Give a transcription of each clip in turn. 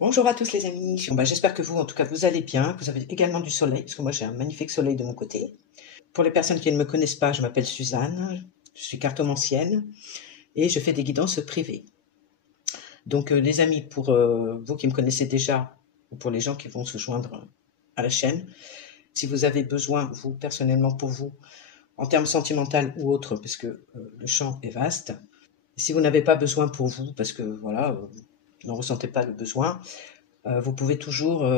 Bonjour à tous les amis. J'espère que vous, en tout cas, vous allez bien, que vous avez également du soleil, parce que moi j'ai un magnifique soleil de mon côté. Pour les personnes qui ne me connaissent pas, je m'appelle Suzanne, je suis cartomancienne et je fais des guidances privées. Donc les amis, pour vous qui me connaissez déjà, ou pour les gens qui vont se joindre à la chaîne, si vous avez besoin, vous, personnellement, pour vous, en termes sentimental ou autre, parce que le champ est vaste, si vous n'avez pas besoin pour vous, parce que voilà, vous n'en ressentez pas le besoin, vous pouvez toujours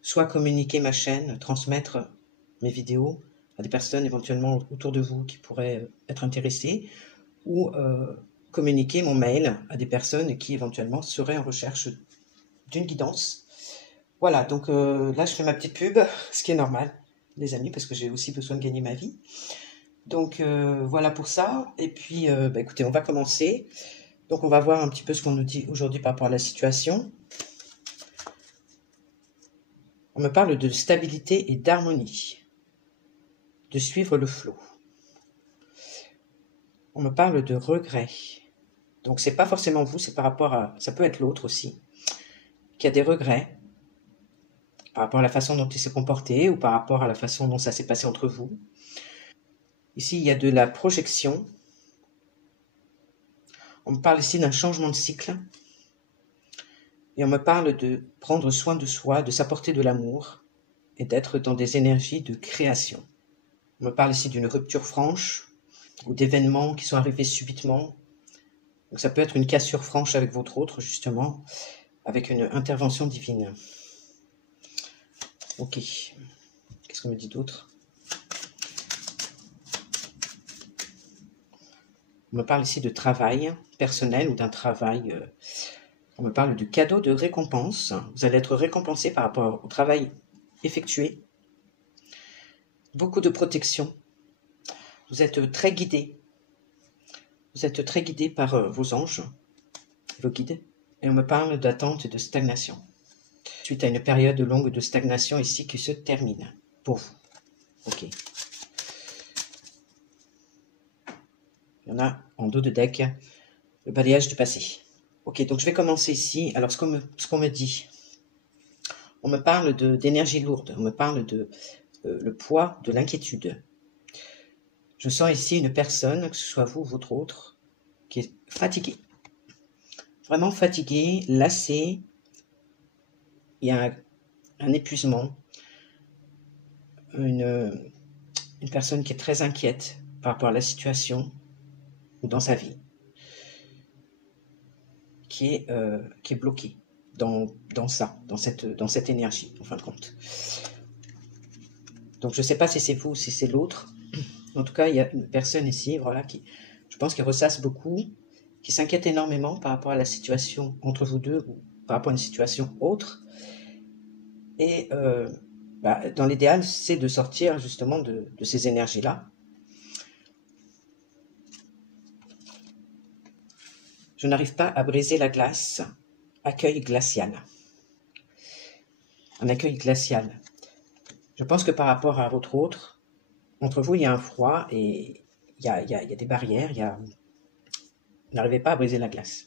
soit communiquer ma chaîne, transmettre mes vidéos à des personnes éventuellement autour de vous qui pourraient être intéressées, ou communiquer mon mail à des personnes qui éventuellement seraient en recherche d'une guidance. Voilà, donc là je fais ma petite pub, ce qui est normal, les amis, parce que j'ai aussi besoin de gagner ma vie. Donc voilà pour ça. Et puis écoutez, on va commencer. Donc on va voir un petit peu ce qu'on nous dit aujourd'hui par rapport à la situation. On me parle de stabilité et d'harmonie, de suivre le flot. On me parle de regret. Donc c'est pas forcément vous, c'est par rapport à, ça peut être l'autre aussi, qui a des regrets par rapport à la façon dont il s'est comporté ou par rapport à la façon dont ça s'est passé entre vous. Ici, il y a de la projection. On me parle ici d'un changement de cycle. Et on me parle de prendre soin de soi, de s'apporter de l'amour et d'être dans des énergies de création. On me parle ici d'une rupture franche ou d'événements qui sont arrivés subitement. Donc ça peut être une cassure franche avec votre autre, justement, avec une intervention divine. Ok. Qu'est-ce qu'on me dit d'autre? On me parle ici de travail personnel ou d'un travail. On me parle de cadeau de récompense. Vous allez être récompensé par rapport au travail effectué. Beaucoup de protection. Vous êtes très guidé. Vous êtes très guidé par vos anges, vos guides. Et on me parle d'attente et de stagnation. Suite à une période longue de stagnation ici qui se termine pour vous. Ok. Il y en a en dos de deck, le balayage du passé. Ok, donc je vais commencer ici. Alors ce qu'on me dit, on me parle d'énergie lourde, on me parle de le poids de l'inquiétude. Je sens ici une personne, que ce soit vous ou votre autre, qui est fatiguée. Vraiment fatiguée, lassée. Il y a un épuisement. Une personne qui est très inquiète par rapport à la situation ou dans sa vie, qui est bloquée dans cette énergie, en fin de compte. Donc je ne sais pas si c'est vous ou si c'est l'autre. En tout cas, il y a une personne ici, voilà, qui, je pense, qui ressasse beaucoup, qui s'inquiète énormément par rapport à la situation entre vous deux ou par rapport à une situation autre. Et dans l'idéal, c'est de sortir justement de ces énergies-là. Je n'arrive pas à briser la glace. Accueil glacial. Un accueil glacial. Je pense que par rapport à votre autre, entre vous, il y a un froid et il y a des barrières. Vous n'arrivez pas à briser la glace.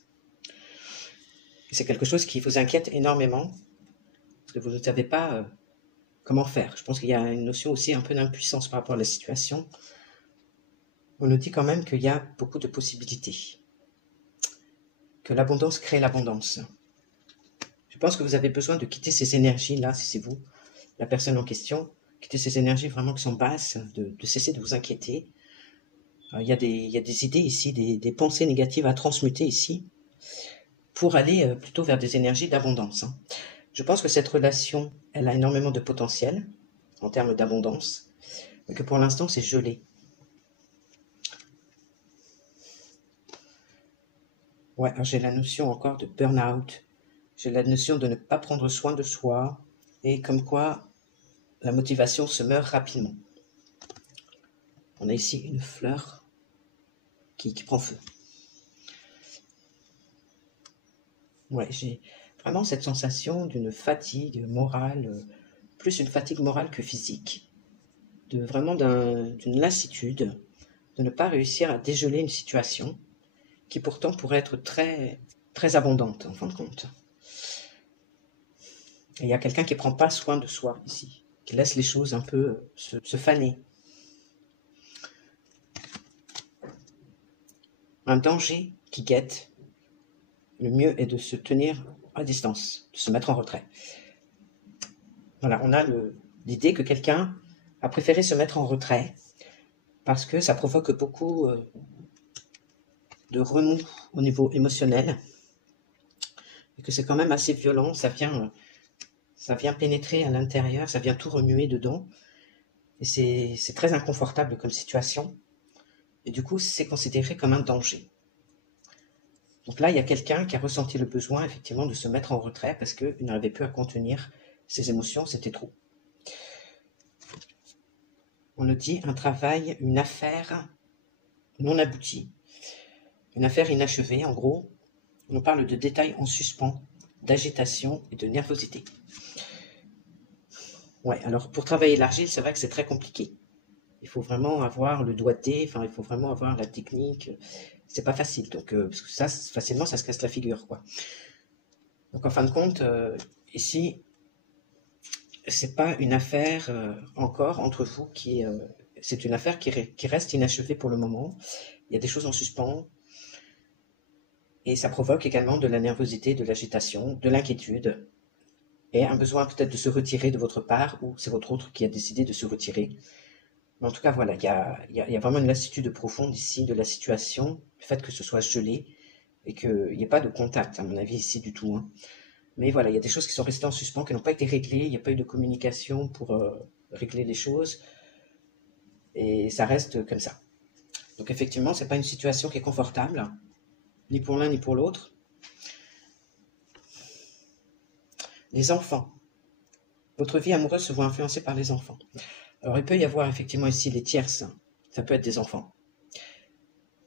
C'est quelque chose qui vous inquiète énormément parce que vous ne savez pas comment faire. Je pense qu'il y a une notion aussi un peu d'impuissance par rapport à la situation. On nous dit quand même qu'il y a beaucoup de possibilités, que l'abondance crée l'abondance. Je pense que vous avez besoin de quitter ces énergies-là, si c'est vous, la personne en question, quitter ces énergies vraiment qui sont basses, de cesser de vous inquiéter. Il y a des idées ici, des pensées négatives à transmuter ici, pour aller plutôt vers des énergies d'abondance. Je pense que cette relation, elle a énormément de potentiel, en termes d'abondance, mais que pour l'instant, c'est gelé. Ouais, alors j'ai la notion encore de burn-out, j'ai la notion de ne pas prendre soin de soi, et comme quoi la motivation se meurt rapidement. On a ici une fleur qui prend feu. Ouais, j'ai vraiment cette sensation d'une fatigue morale, plus une fatigue morale que physique, vraiment d'une lassitude, de ne pas réussir à dégeler une situation qui pourtant pourrait être très, très abondante en fin de compte. Et il y a quelqu'un qui ne prend pas soin de soi ici, qui laisse les choses un peu se faner. Un danger qui guette, le mieux est de se tenir à distance, de se mettre en retrait. Voilà, on a l'idée que quelqu'un a préféré se mettre en retrait parce que ça provoque beaucoup de remous au niveau émotionnel et que c'est quand même assez violent, ça vient pénétrer à l'intérieur, ça vient tout remuer dedans et c'est très inconfortable comme situation et du coup c'est considéré comme un danger. Donc là, il y a quelqu'un qui a ressenti le besoin effectivement de se mettre en retrait parce qu'il n'arrivait plus à contenir ses émotions, c'était trop. On nous dit un travail, une affaire non aboutie, une affaire inachevée, en gros. On nous parle de détails en suspens, d'agitation et de nervosité. Ouais, alors pour travailler l'argile, c'est vrai que c'est très compliqué. Il faut vraiment avoir le doigté, il faut vraiment avoir la technique. C'est pas facile, donc parce que ça, facilement, ça se casse la figure, quoi. Donc en fin de compte, ici, c'est pas une affaire encore entre vous c'est une affaire qui reste inachevée pour le moment. Il y a des choses en suspens et ça provoque également de la nervosité, de l'agitation, de l'inquiétude et un besoin peut-être de se retirer de votre part ou c'est votre autre qui a décidé de se retirer. Mais en tout cas, voilà, il y a vraiment une lassitude profonde ici de la situation, le fait que ce soit gelé et qu'il n'y ait pas de contact, à mon avis, ici du tout, hein. Mais voilà, il y a des choses qui sont restées en suspens, qui n'ont pas été réglées, il n'y a pas eu de communication pour régler les choses, et ça reste comme ça. Donc effectivement, c'est pas une situation qui est confortable, ni pour l'un ni pour l'autre. Les enfants. Votre vie amoureuse se voit influencée par les enfants. Alors il peut y avoir effectivement ici les tierces, ça peut être des enfants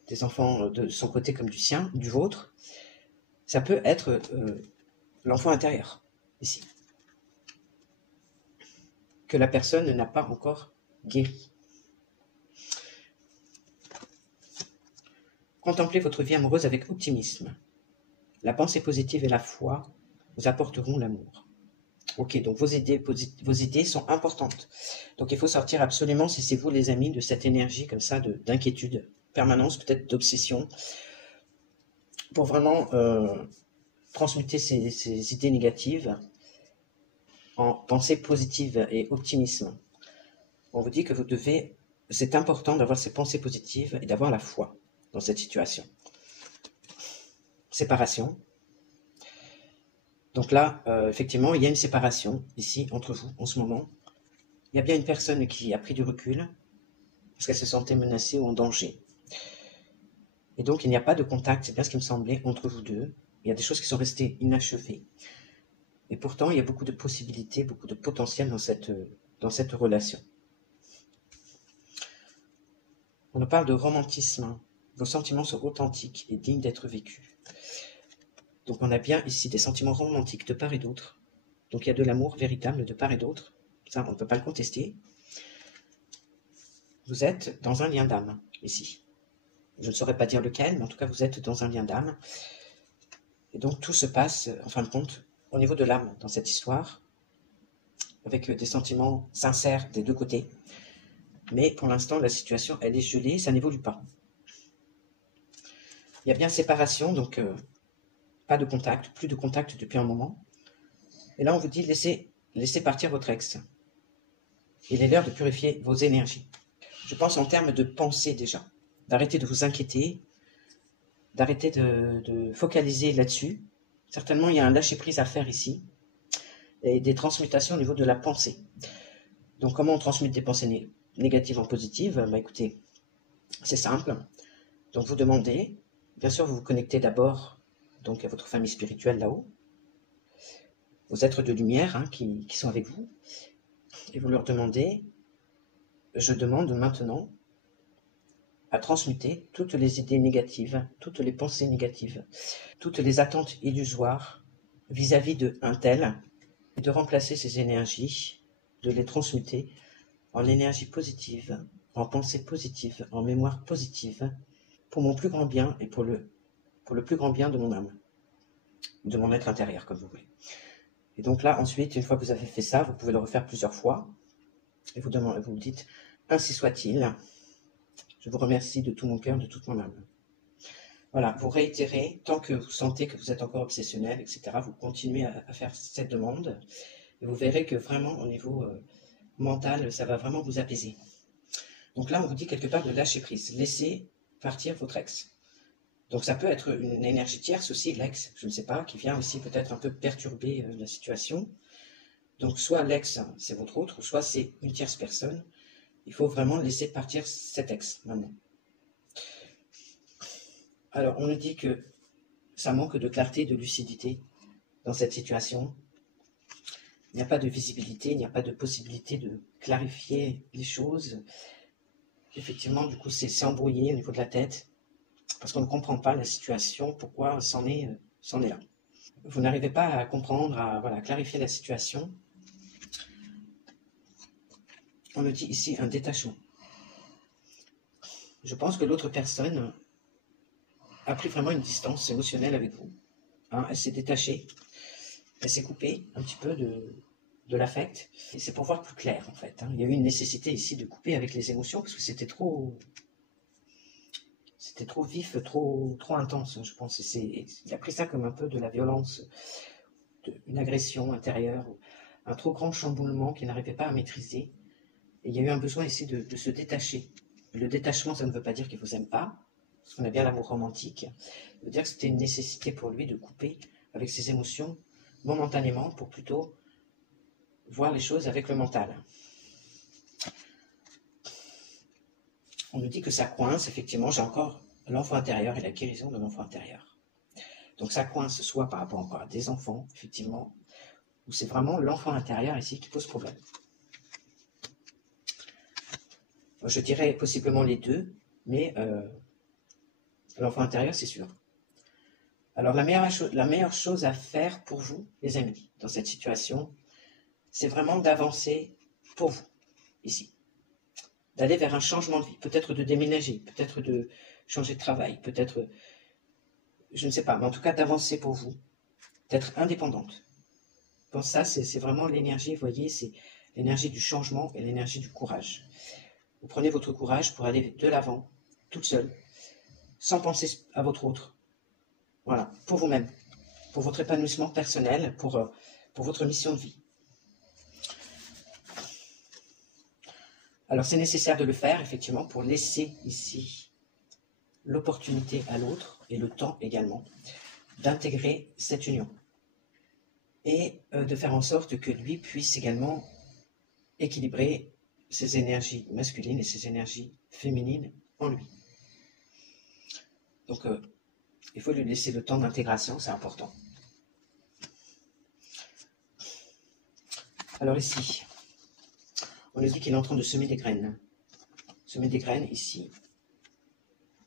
de son côté comme du sien, du vôtre. Ça peut être l'enfant intérieur, ici, que la personne n'a pas encore guéri. Contemplez votre vie amoureuse avec optimisme. La pensée positive et la foi vous apporteront l'amour. Ok, donc vos idées sont importantes. Donc il faut sortir absolument, si c'est vous les amis, de cette énergie comme ça d'inquiétude, permanence, peut-être d'obsession, pour vraiment transmuter ces idées négatives en pensée positive et optimisme. On vous dit que c'est important d'avoir ces pensées positives et d'avoir la foi dans cette situation. Séparation. Donc là, effectivement, il y a une séparation ici entre vous en ce moment. Il y a bien une personne qui a pris du recul parce qu'elle se sentait menacée ou en danger. Et donc, il n'y a pas de contact, c'est bien ce qui me semblait, entre vous deux. Il y a des choses qui sont restées inachevées. Et pourtant, il y a beaucoup de possibilités, beaucoup de potentiel dans cette relation. On nous parle de romantisme. Vos sentiments sont authentiques et dignes d'être vécus. Donc on a bien ici des sentiments romantiques de part et d'autre. Donc il y a de l'amour véritable de part et d'autre. Ça, on ne peut pas le contester. Vous êtes dans un lien d'âme, ici. Je ne saurais pas dire lequel, mais en tout cas, vous êtes dans un lien d'âme. Et donc tout se passe, en fin de compte, au niveau de l'âme dans cette histoire, avec des sentiments sincères des deux côtés. Mais pour l'instant, la situation, elle est gelée, ça n'évolue pas. Il y a bien séparation, donc pas de contact, plus de contact depuis un moment. Et là, on vous dit, laissez partir votre ex. Il est l'heure de purifier vos énergies. Je pense en termes de pensée déjà, d'arrêter de vous inquiéter, d'arrêter de focaliser là-dessus. Certainement, il y a un lâcher-prise à faire ici, et des transmutations au niveau de la pensée. Donc, comment on transmute des pensées négatives en positives? Écoutez, c'est simple. Donc, vous demandez, bien sûr, vous vous connectez d'abord donc à votre famille spirituelle là-haut, aux êtres de lumière qui sont avec vous, et vous leur demandez, je demande maintenant à transmuter toutes les idées négatives, toutes les pensées négatives, toutes les attentes illusoires vis-à-vis de un tel, et de remplacer ces énergies, de les transmuter en énergie positive, en pensée positive, en mémoire positive, pour mon plus grand bien et pour le plus grand bien de mon âme, de mon être intérieur, comme vous voulez. Et donc là, ensuite, une fois que vous avez fait ça, vous pouvez le refaire plusieurs fois. Et vous vous dites, ainsi soit-il. Je vous remercie de tout mon cœur, de toute mon âme. Voilà, vous réitérez, tant que vous sentez que vous êtes encore obsessionnel, etc., vous continuez à faire cette demande, et vous verrez que vraiment, au niveau mental, ça va vraiment vous apaiser. Donc là, on vous dit quelque part de lâcher prise, laissez partir votre ex. Donc ça peut être une énergie tierce aussi, l'ex, je ne sais pas, qui vient aussi peut-être un peu perturber la situation. Donc soit l'ex, c'est votre autre, soit c'est une tierce personne. Il faut vraiment laisser partir cet ex, maintenant. Alors, on nous dit que ça manque de clarté, de lucidité dans cette situation. Il n'y a pas de visibilité, il n'y a pas de possibilité de clarifier les choses. Effectivement, du coup, c'est embrouillé au niveau de la tête, parce qu'on ne comprend pas la situation, pourquoi c'en est là. Vous n'arrivez pas à comprendre, à clarifier la situation. On nous dit ici un détachement. Je pense que l'autre personne a pris vraiment une distance émotionnelle avec vous. Hein, elle s'est détachée, elle s'est coupée un petit peu de l'affect. Et c'est pour voir plus clair, en fait. Hein. Il y a eu une nécessité ici de couper avec les émotions, parce que c'était trop vif, trop intense, je pense. Il a pris ça comme un peu de la violence, une agression intérieure, un trop grand chamboulement qu'il n'arrivait pas à maîtriser. Et il y a eu un besoin ici de se détacher. Le détachement, ça ne veut pas dire qu'il ne vous aime pas, parce qu'on a bien l'amour romantique. Ça veut dire que c'était une nécessité pour lui de couper avec ses émotions momentanément pour plutôt voir les choses avec le mental. On nous dit que ça coince, effectivement, j'ai encore l'enfant intérieur et la guérison de l'enfant intérieur. Donc ça coince soit par rapport encore à des enfants, effectivement, ou c'est vraiment l'enfant intérieur ici qui pose problème. Je dirais possiblement les deux, mais l'enfant intérieur, c'est sûr. Alors la meilleure chose à faire pour vous, les amis, dans cette situation, c'est vraiment d'avancer pour vous, ici. D'aller vers un changement de vie, peut-être de déménager, peut-être de changer de travail, peut-être, je ne sais pas, mais en tout cas d'avancer pour vous, d'être indépendante. Bon, ça, c'est vraiment l'énergie, vous voyez, c'est l'énergie du changement et l'énergie du courage. Vous prenez votre courage pour aller de l'avant, toute seule, sans penser à votre autre. Voilà, pour vous-même, pour votre épanouissement personnel, pour votre mission de vie. Alors c'est nécessaire de le faire, effectivement, pour laisser ici l'opportunité à l'autre, et le temps également, d'intégrer cette union. Et de faire en sorte que lui puisse également équilibrer ses énergies masculines et ses énergies féminines en lui. Donc, il faut lui laisser le temps d'intégration, c'est important. Alors ici, on nous dit qu'il est en train de semer des graines. Semer des graines ici.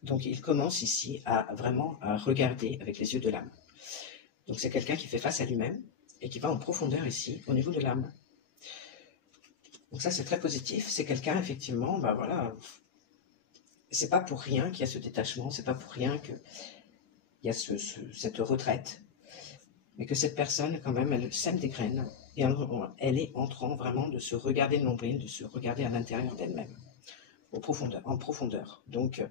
Donc il commence ici à vraiment regarder avec les yeux de l'âme. Donc c'est quelqu'un qui fait face à lui-même et qui va en profondeur ici, au niveau de l'âme. Donc ça c'est très positif. C'est quelqu'un effectivement, ben voilà, c'est pas pour rien qu'il y a ce détachement, c'est pas pour rien qu'il y a cette retraite, mais que cette personne quand même, elle sème des graines et elle est en train vraiment de se regarder le nombril, de se regarder à l'intérieur d'elle-même, en profondeur. Donc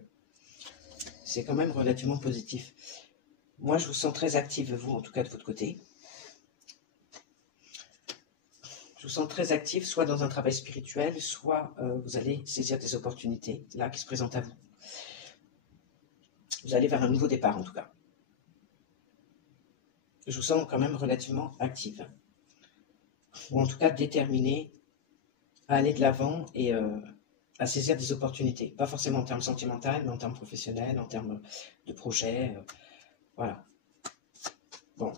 c'est quand même relativement positif. Moi, je vous sens très active, vous, en tout cas de votre côté. Je vous sens très active, soit dans un travail spirituel, soit vous allez saisir des opportunités, là, qui se présentent à vous. Vous allez vers un nouveau départ, en tout cas. Je vous sens quand même relativement active. Ou en tout cas déterminée à aller de l'avant et à saisir des opportunités. Pas forcément en termes sentimentaux, mais en termes professionnels, en termes de projets. Voilà. Bon,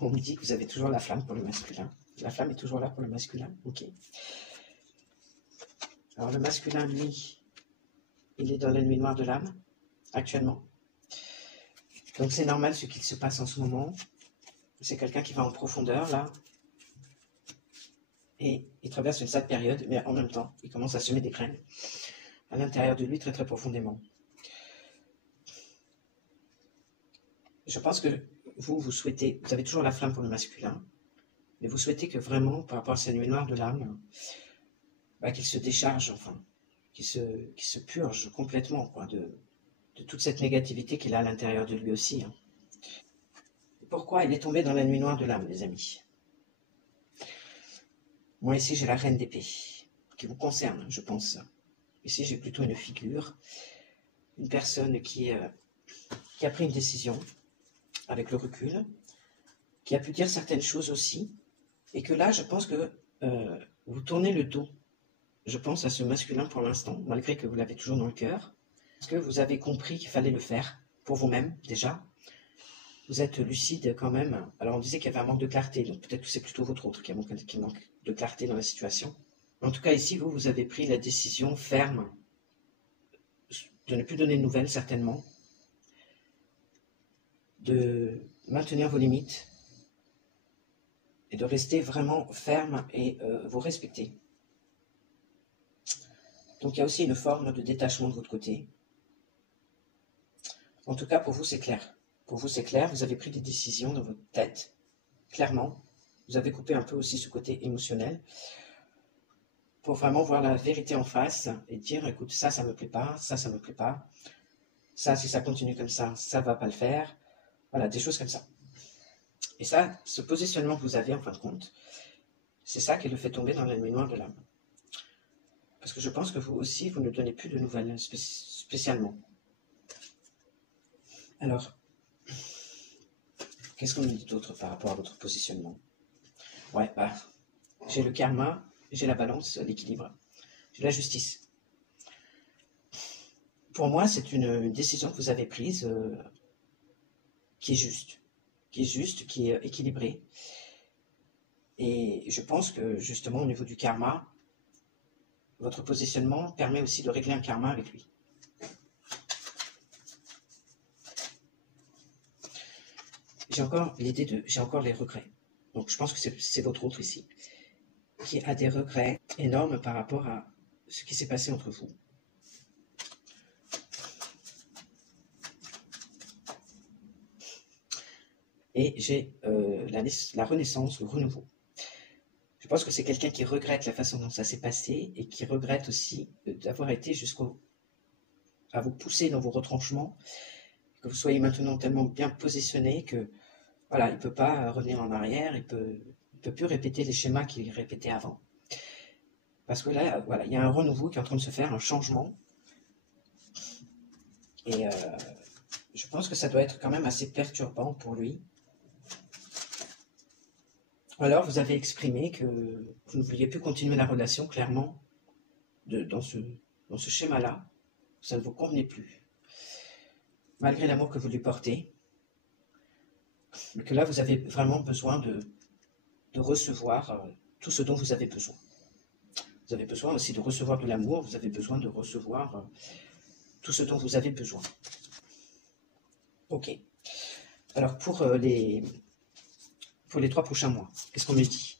on me dit que vous avez toujours la flamme pour le masculin. La flamme est toujours là pour le masculin. Ok. Alors le masculin, lui, il est dans la nuit noire de l'âme, actuellement. Donc c'est normal ce qu'il se passe en ce moment. C'est quelqu'un qui va en profondeur, là. Et il traverse une sale période, mais en même temps, il commence à semer des graines à l'intérieur de lui, très très profondément. Je pense que vous souhaitez, vous avez toujours la flamme pour le masculin, mais vous souhaitez que vraiment, par rapport à cette nuit noire de l'âme, qu'il se décharge, enfin, qu'il se purge complètement, quoi, de toute cette négativité qu'il a à l'intérieur de lui aussi. Hein. Pourquoi il est tombé dans la nuit noire de l'âme, les amis? Moi, ici, j'ai la reine d'épée, qui vous concerne, je pense. Ici, j'ai plutôt une figure, une personne qui a pris une décision, avec le recul, qui a pu dire certaines choses aussi, et que là, je pense que vous tournez le dos, je pense, à ce masculin pour l'instant, malgré que vous l'avez toujours dans le cœur, parce que vous avez compris qu'il fallait le faire, pour vous-même, déjà. Vous êtes lucide quand même. Alors, on disait qu'il y avait un manque de clarté, donc peut-être que c'est plutôt votre autre qui manque de clarté dans la situation. En tout cas, ici, vous avez pris la décision ferme de ne plus donner de nouvelles, certainement, de maintenir vos limites et de rester vraiment ferme et vous respecter. Donc, il y a aussi une forme de détachement de votre côté. En tout cas, pour vous, c'est clair. Pour vous, c'est clair, vous avez pris des décisions dans votre tête, clairement. Vous avez coupé un peu aussi ce côté émotionnel pour vraiment voir la vérité en face et dire, écoute, ça me plaît pas, ça me plaît pas. Ça, si ça continue comme ça va pas le faire. Voilà, des choses comme ça. Et ça, ce positionnement que vous avez en fin de compte, c'est ça qui le fait tomber dans la nuit noire de l'âme. Parce que je pense que vous aussi, vous ne donnez plus de nouvelles spécialement. Alors, qu'est-ce qu'on nous dit d'autre par rapport à votre positionnement? Ouais, j'ai le karma, j'ai la balance, l'équilibre, j'ai la justice. Pour moi, c'est une décision que vous avez prise qui est juste, qui est équilibrée. Et je pense que justement, au niveau du karma, votre positionnement permet aussi de régler un karma avec lui. J'ai encore les regrets. Donc je pense que c'est votre autre ici, qui a des regrets énormes par rapport à ce qui s'est passé entre vous. Et j'ai la renaissance, le renouveau. Je pense que c'est quelqu'un qui regrette la façon dont ça s'est passé et qui regrette aussi d'avoir été à vous pousser dans vos retranchements, que vous soyez maintenant tellement bien positionné que voilà, il ne peut pas revenir en arrière, il peut plus répéter les schémas qu'il répétait avant. Parce que là, voilà, il y a un renouveau qui est en train de se faire, un changement. Et je pense que ça doit être quand même assez perturbant pour lui. Alors, vous avez exprimé que vous ne vouliez plus continuer la relation, clairement, dans ce schéma-là. Ça ne vous convenait plus. Malgré l'amour que vous lui portez. Mais que là, vous avez vraiment besoin de recevoir tout ce dont vous avez besoin. Vous avez besoin aussi de recevoir de l'amour, vous avez besoin de recevoir tout ce dont vous avez besoin. Ok. Alors, pour les 3 prochains mois, qu'est-ce qu'on me dit?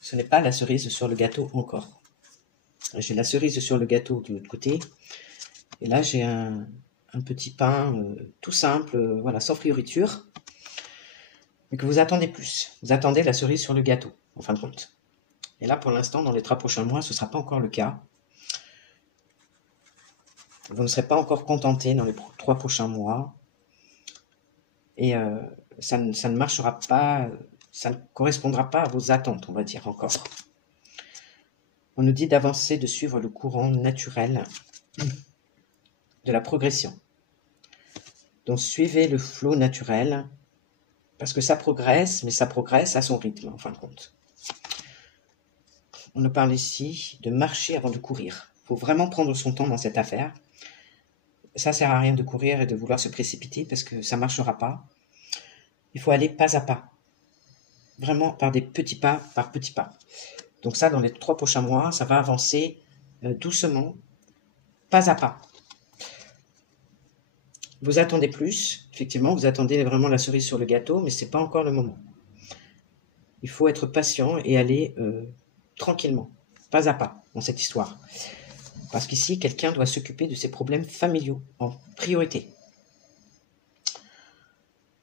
Ce n'est pas la cerise sur le gâteau encore. J'ai la cerise sur le gâteau de l'autre côté. Et là, j'ai un petit pain tout simple, voilà, sans frioriture. Mais que vous attendez plus. Vous attendez la cerise sur le gâteau, en fin de compte. Et là, pour l'instant, dans les 3 prochains mois, ce ne sera pas encore le cas. Vous ne serez pas encore contenté dans les 3 prochains mois. Et ça ne marchera pas, ça ne correspondra pas à vos attentes, on va dire encore. On nous dit d'avancer, de suivre le courant naturel de la progression. Donc suivez le flot naturel, parce que ça progresse, mais ça progresse à son rythme, en fin de compte. On nous parle ici de marcher avant de courir. Il faut vraiment prendre son temps dans cette affaire. Ça ne sert à rien de courir et de vouloir se précipiter, parce que ça ne marchera pas. Il faut aller pas à pas. Vraiment par des petits pas, par petits pas. Donc ça, dans les 3 prochains mois, ça va avancer doucement, pas à pas. Vous attendez plus, effectivement, vous attendez vraiment la cerise sur le gâteau, mais ce n'est pas encore le moment. Il faut être patient et aller tranquillement, pas à pas, dans cette histoire. Parce qu'ici, quelqu'un doit s'occuper de ses problèmes familiaux en priorité.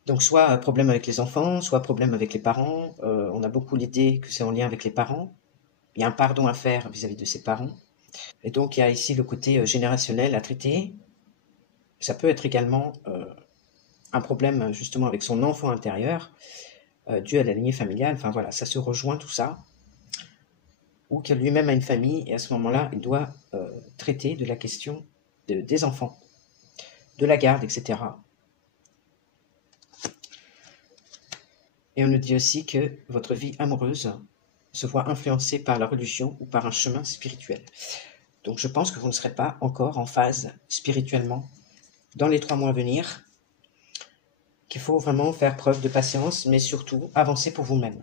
Donc soit problème avec les enfants, soit problème avec les parents. On a beaucoup l'idée que c'est en lien avec les parents. Il y a un pardon à faire vis-à-vis de ses parents. Et donc il y a ici le côté générationnel à traiter. Ça peut être également un problème justement avec son enfant intérieur, dû à la lignée familiale. Enfin voilà, ça se rejoint tout ça. Ou que lui-même a une famille, et à ce moment-là, il doit traiter de la question des enfants, de la garde, etc. Et on nous dit aussi que votre vie amoureuse se voit influencée par la religion ou par un chemin spirituel. Donc je pense que vous ne serez pas encore en phase spirituellement dans les 3 mois à venir, qu'il faut vraiment faire preuve de patience, mais surtout avancer pour vous-même.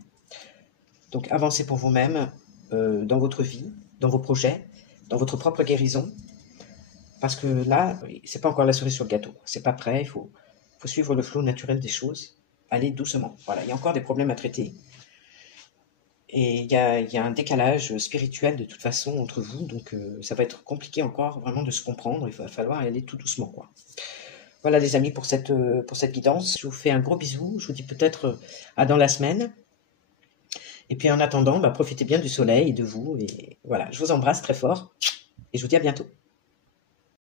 Donc avancez pour vous-même dans votre vie, dans vos projets, dans votre propre guérison, parce que là, c'est pas encore la cerise sur le gâteau, c'est pas prêt, il faut suivre le flot naturel des choses, aller doucement. Voilà, il y a encore des problèmes à traiter, et il y a un décalage spirituel de toute façon entre vous, donc ça va être compliqué encore vraiment de se comprendre, il va falloir y aller tout doucement, quoi. Voilà les amis pour cette guidance, je vous fais un gros bisou, je vous dis peut-être à dans la semaine, et puis en attendant, profitez bien du soleil et de vous, et voilà, je vous embrasse très fort, et je vous dis à bientôt.